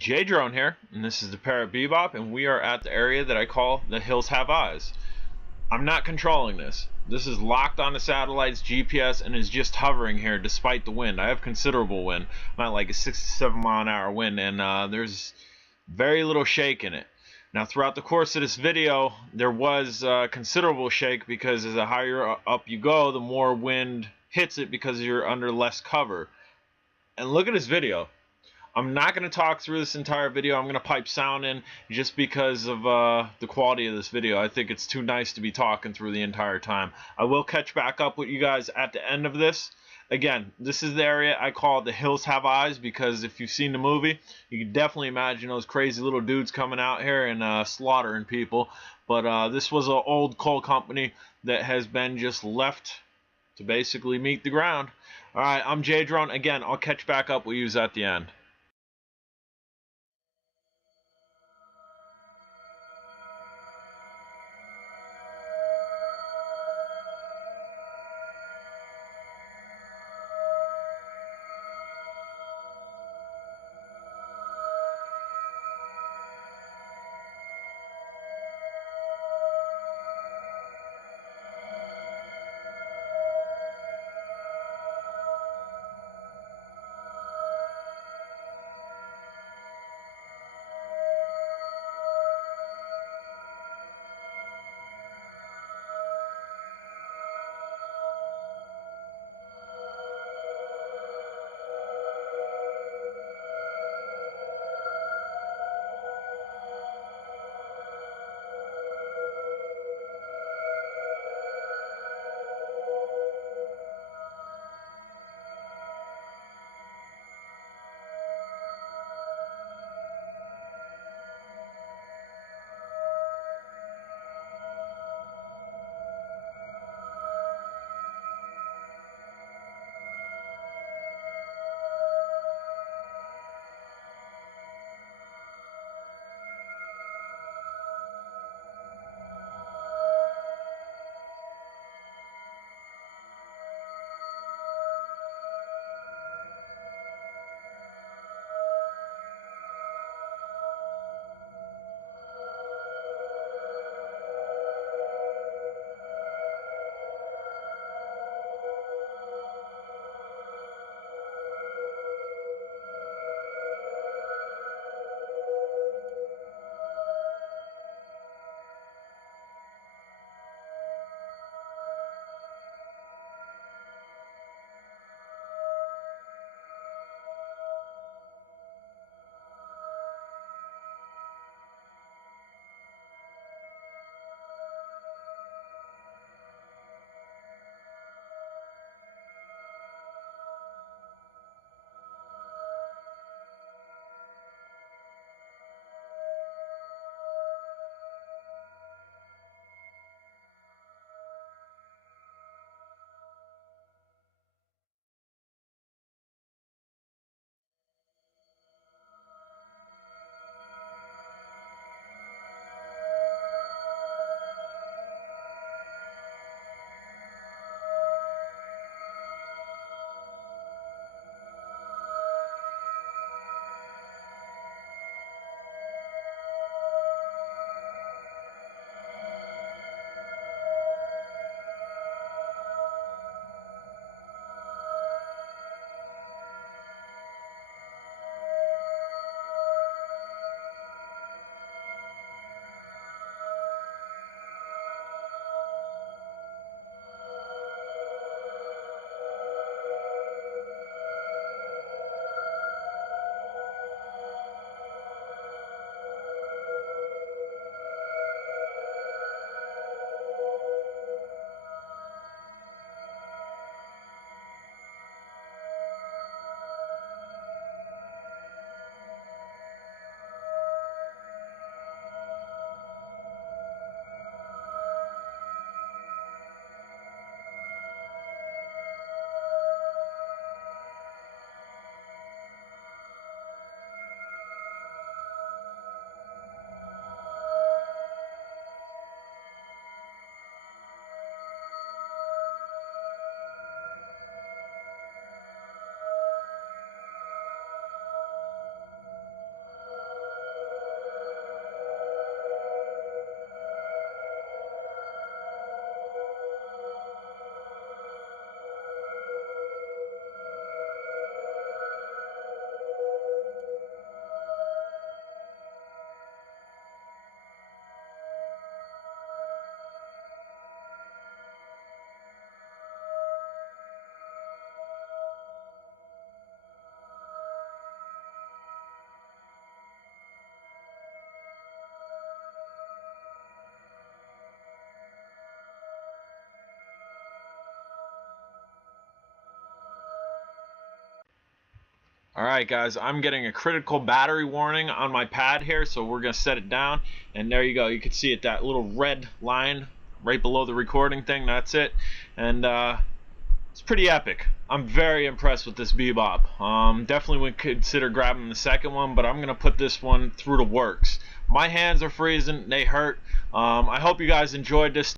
J-Drone here, and this is the Parrot Bebop, and we are at the area that I call the Hills Have Eyes. I'm not controlling this. This is locked on the satellite's GPS and is just hovering here despite the wind. I have considerable wind. I'm at like a 67 mile an hour wind, and there's very little shake in it. Now, throughout the course of this video, there was considerable shake because as the higher up you go, the more wind hits it because you're under less cover. And look at this video. I'm not going to talk through this entire video. I'm going to pipe sound in just because of the quality of this video. I think it's too nice to be talking through the entire time. I will catch back up with you guys at the end of this. Again, this is the area I call the Hills Have Eyes because if you've seen the movie, you can definitely imagine those crazy little dudes coming out here and slaughtering people. But this was an old coal company that has been just left to basically meet the ground. Alright, I'm J-Drone. Again, I'll catch back up with you at the end. Alright guys, I'm getting a critical battery warning on my pad here, so we're going to set it down, and there you go. You can see it, that little red line right below the recording thing, that's it. And it's pretty epic. I'm very impressed with this Bebop. Definitely would consider grabbing the second one, but I'm going to put this one through the works. My hands are freezing, they hurt. I hope you guys enjoyed this.